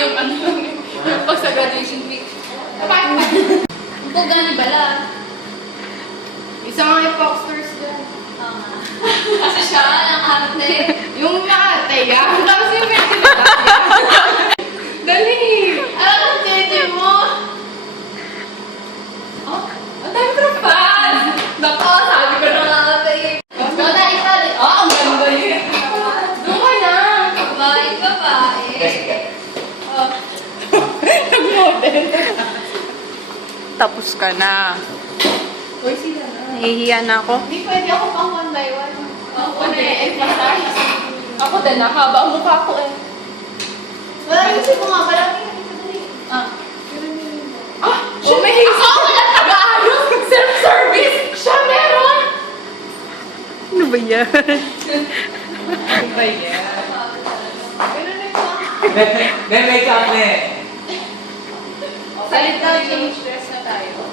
yung ano, yung pag sa graduation week. Ito gani bala. Isa nga yung Foxsters dyan. Kasi siya ang ate. Yung naate yan. Tapos yung may tinatap yan. Dali! Alam mo, tete mo. Oh, ang dami tropas! Nako, sabi ko na nga ate. Ikaw na, isa. Oh, ang ganda yun. Doon ka na! Babae ka ba eh? Oh. Nag-model. Tapos ka na. Uy, sila na. Nahihiya na ako. Hindi pwede ako pang one by one. Ako na emphasize. Ako din, nakaba ang mukha ko eh. Wala kasi mo nga, wala Ah, oh, may hisa! Ako wala taga-ayos! Self-service! Siya meron! Ano ba yan? Ano ba yan? May makeup na eh. Salit na change dress na tayo.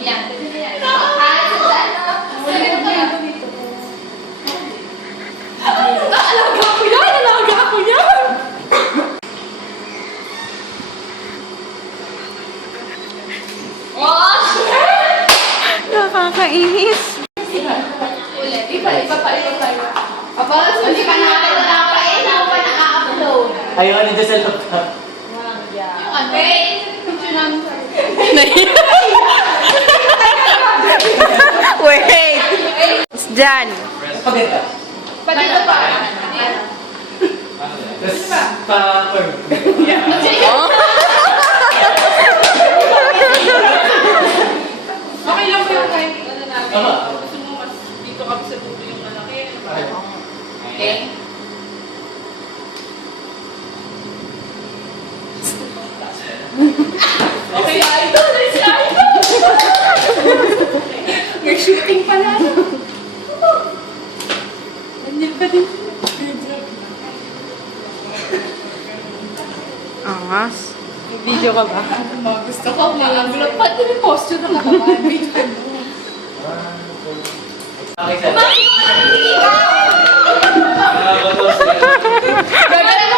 Yan. Salit ka. Alaga ko yan! Alaga ko yan! Oh, shit! Nakakainis. Ulit. Iba pa. Kapag hindi pa natin napain, ako pa na-upload. Ayaw ni Giselle to. Yung ano? Picture namin sa Wait! Diyan. Paganda. Patito pa. Tapos pa-firm. Oh? Okay lang po yung kahit ano namin. Tama. Gusto mo mas dito kami sa dulo yung malaki. Okay. Okay, idol! Si idol! May shooting pala. Ganyan pa din. Angas. Video ka ba? Gusto ko. Mga pati may posture na nakakaan. Video mo. Okay, sir. Bakit mo ka nang Nakakatos. Gagawin